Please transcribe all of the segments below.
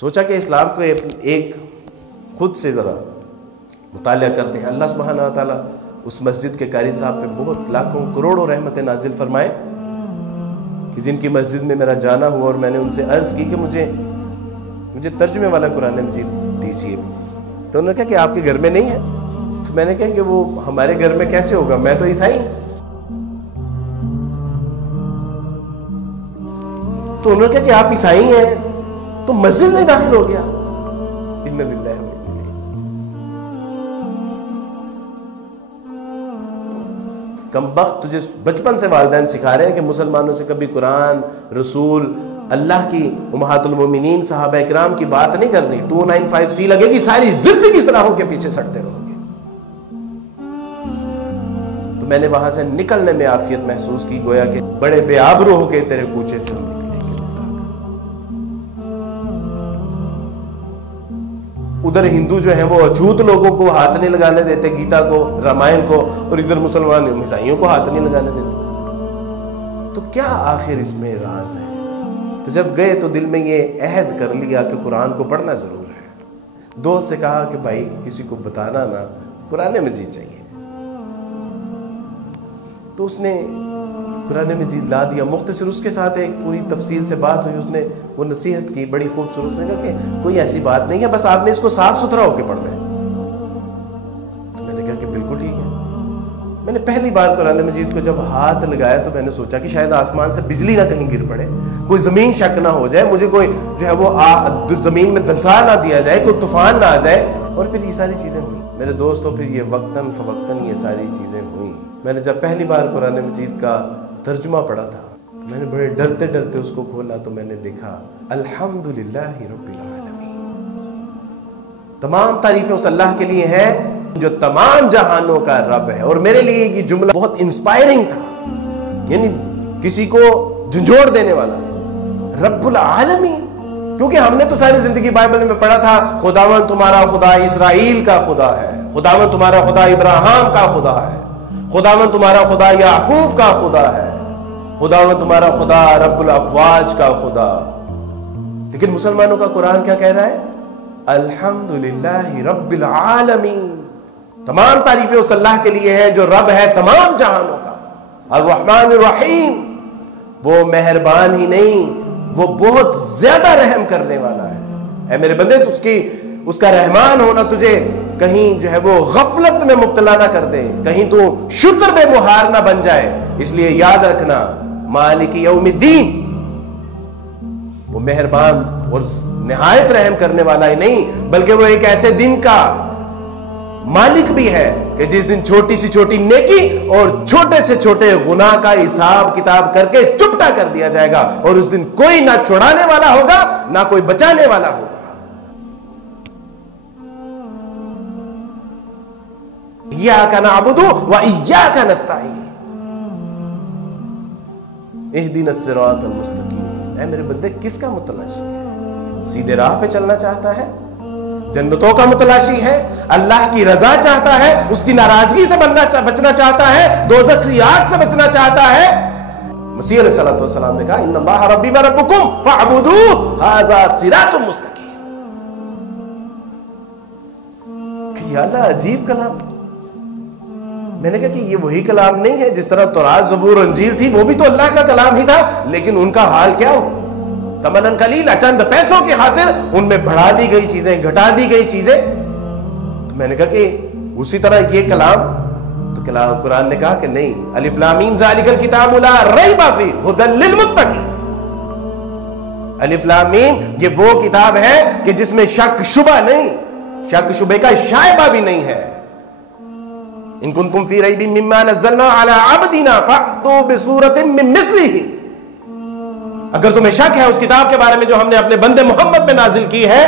سوچا کہ اسلام کو ایک خود سے ذرا مطالعہ کرتے ہیں. اللہ سبحانہ و تعالیٰ اس مسجد کے قاری صاحب پہ بہت لاکھوں کروڑوں رحمتیں نازل فرمائے کہ جن کی مسجد میں میرا جانا ہوا اور میں نے ان سے عرض کی کہ مجھے ترجمے والا قرآن مجید دیجیے. تو انہوں نے کہا کہ آپ کے گھر میں نہیں ہے. تو میں نے کہا کہ وہ ہمارے گھر میں کیسے ہوگا, میں تو عیسائی ہوں. تو انہوں نے کہا کہ آپ عیسائی ہیں تو مسجد میں داخل ہو گیا. اِنَّ لِلَّهِ وَإِنَّا إِلَيْهِ راجعون. کم بخت تجھے بچپن سے والدین سکھا رہے ہیں کہ مسلمانوں سے کبھی قرآن, رسول, اللہ کی امہات المومنین صحابہ اکرام کی بات نہیں کرنی. 295C لگے گی, ساری زندگی سراہوں کے پیچھے سڑتے رہو گے. تو میں نے وہاں سے نکلنے میں عافیت محسوس کی, گویا کہ بڑے بے آبرو ہو کے تیرے کوچے سے ہم نکلیں گے. ادھر ہندو جو ہیں وہ اچھوت لوگوں کو ہاتھ نہیں لگانے دیتے, گیتا کو, رامائن کو, اور ادھر مسلمان عیسائیوں کو ہاتھ نہیں لگانے دیتے. تو کیا آخر اس میں راز ہے؟ تو جب گئے تو دل میں یہ عہد کر لیا کہ قرآن کو پڑھنا ضرور ہے. دوست سے کہا کہ بھائی کسی کو بتانا نا, قرآن مجید چاہیے. تو اس نے قرآن مجید لا دیا. مختصر اس کے ساتھ ایک پوری تفصیل سے بات ہوئی. اس نے وہ نصیحت کی بڑی خوبصورت. نے کہا کہ کوئی ایسی بات نہیں ہے, بس آپ نے اس کو صاف ستھرا ہو کے پڑھنا ہے. تو میں نے کہا کہ بالکل ٹھیک ہے. میں نے پہلی بار قرآن مجید کو جب ہاتھ لگایا تو میں نے سوچا کہ شاید آسمان سے بجلی نہ کہیں گر پڑے, کوئی زمین شک نہ ہو جائے, مجھے کوئی جو ہے وہ زمین میں دھنسا نہ دیا جائے, کوئی طوفان نہ آ جائے. اور پھر یہ ساری چیزیں ہوئی میرے دوستوں. پھر یہ وقتاً فوقتاً یہ ساری چیزیں ہوئیں. میں نے جب پہلی بار قرآن مجید کا ترجمہ پڑھا تھا تو میں نے بڑے ڈرتے ڈرتے اس کو کھولا تو میں نے دیکھا الحمدللہ رب العالمین. تمام تعریفیں اس اللہ کے لیے ہیں جو تمام جہانوں کا رب ہے. اور میرے لیے یہ جملہ بہت انسپائرنگ تھا, یعنی کسی کو جھنجھوڑ دینے والا. رب العالمین, کیونکہ ہم نے تو ساری زندگی بائبل میں پڑھا تھا خداوند تمہارا خدا اسرائیل کا خدا ہے, خداوند تمہارا خدا ابراہیم کا خدا ہے, خداوند تمہارا خدا یعقوب کا خدا ہے, خداوند تمہارا خدا رب الافواج کا خدا. لیکن مسلمانوں کا قرآن کیا کہہ رہا ہے؟ الحمدللہ رب العالمین. تمام تعریفیں اس اللہ کے لیے ہے جو رب ہے تمام جہانوں کا. الرحمن الرحیم, وہ مہربان ہی نہیں وہ بہت زیادہ رحم کرنے والا ہے. اے میرے بندے, اس کا رحمان ہونا تجھے کہیں جو ہے وہ غفلت میں مبتلا نہ کر دے, کہیں تو شتر بے مہار نہ بن جائے. اس لیے یاد رکھنا مالک یوم الدین, وہ مہربان اور نہایت رحم کرنے والا ہی نہیں بلکہ وہ ایک ایسے دن کا مالک بھی ہے کہ جس دن چھوٹی سی چھوٹی نیکی اور چھوٹے سے چھوٹے گناہ کا حساب کتاب کر کے چپٹا کر دیا جائے گا. اور اس دن کوئی نہ چھڑانے والا ہوگا نہ کوئی بچانے والا ہوگا. ایاک نعبد و ایاک نستعین اہدنا الصراط المستقیم. اے میرے بندے, کس کا متلاشی ہے؟ سیدھے راہ پہ چلنا چاہتا ہے, جنتوں کا متلاشی ہے, اللہ کی رضا چاہتا ہے, اس کی ناراضگی سے بچنا چاہتا ہے, دوزخ کی آگ سے بچنا چاہتا ہے. مسیح علیہ الصلوۃ والسلام نے کہا ان اللہ ربی و ربکم فاعبدوہ ھذا صراط مستقیم. کہ یا اللہ عجیب کلام. میں نے کہا کہ یہ وہی کلام نہیں ہے جس طرح تورات زبور انجیل تھی, وہ بھی تو اللہ کا کلام ہی تھا, لیکن ان کا حال کیا ہو؟ تمنن قلیلا, چند پیسوں کی خاطر ان میں بڑھا دی گئی چیزیں, گھٹا دی گئی چیزیں. تو میں نے کہا کہ اسی طرح یہ کلام, تو کلام قرآن نے کہا کہ نہیں, الف لام میم ذالک الکتاب لا ریب فیہ ھدی للمتقین. الف لام میم یہ وہ کتاب ہے کہ جس میں شک شبہ نہیں, شک شبے کا شائبہ بھی نہیں ہے. ان کنتم فی ریب مما نزلنا علی عبدنا فأتوا بسورۃ من مثلہ. اگر تمہیں شک ہے اس کتاب کے بارے میں جو ہم نے اپنے بندے محمد پہ نازل کی ہے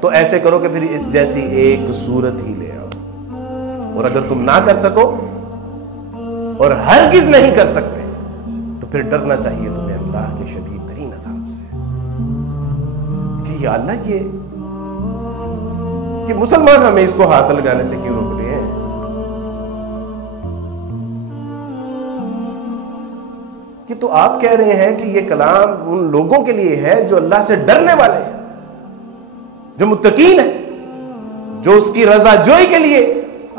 تو ایسے کرو کہ پھر اس جیسی ایک صورت ہی لے آؤ. اور اگر تم نہ کر سکو اور ہرگز نہیں کر سکتے تو پھر ڈرنا چاہیے تمہیں اللہ کے شدید ترین عذاب سے. کہ یا اللہ یہ مسلمان ہمیں اس کو ہاتھ لگانے سے کیوں روکتے ہیں؟ کہ تو آپ کہہ رہے ہیں کہ یہ کلام ان لوگوں کے لیے ہے جو اللہ سے ڈرنے والے ہیں. جو متقین ہے، جو اس کی رضا جوئی کے لیے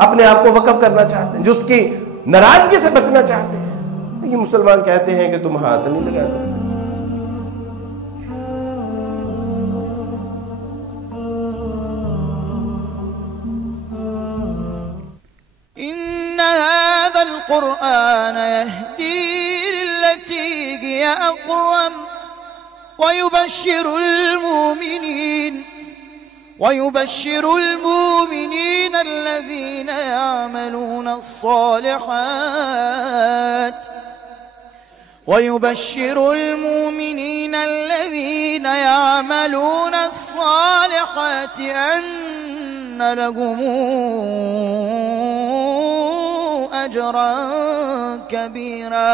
اپنے آپ کو وقف کرنا چاہتے ہیں، جو اس کی ناراضگی سے بچنا چاہتے ہیں، یہ مسلمان کہتے ہیں کہ تم ہاتھ نہیں لگا سکتے۔ إن هذا القرآن يهدي للتي هي أقوم ويبشر المؤمنين الذين يعملون الصالحات أن لهم أجرا كبيرا